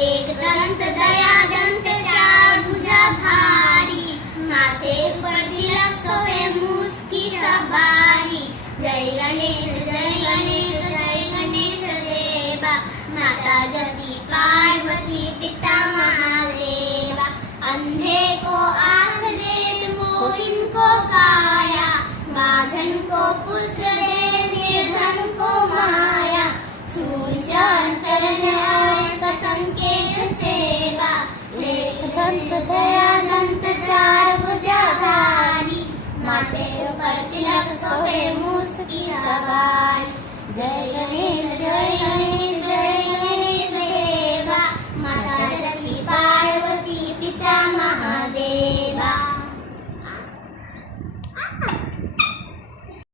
एक दंत दया दंत चार भुजाधारी, माथे ऊपर तिलक सोहे मूस की सवारी। जय गणेश देवा, माता जति पार्वती पिता महादेवा। अंधे को आँख दे मोहिन को काया, बांझन को पुत्र दे निर्धन को माया। सूर्य चरण आए संकेत सेवा, एक दंत दया दंत चार भुजाधारी, माथे ऊपर तिलक सोहे मूस की सवारी। जय गणेश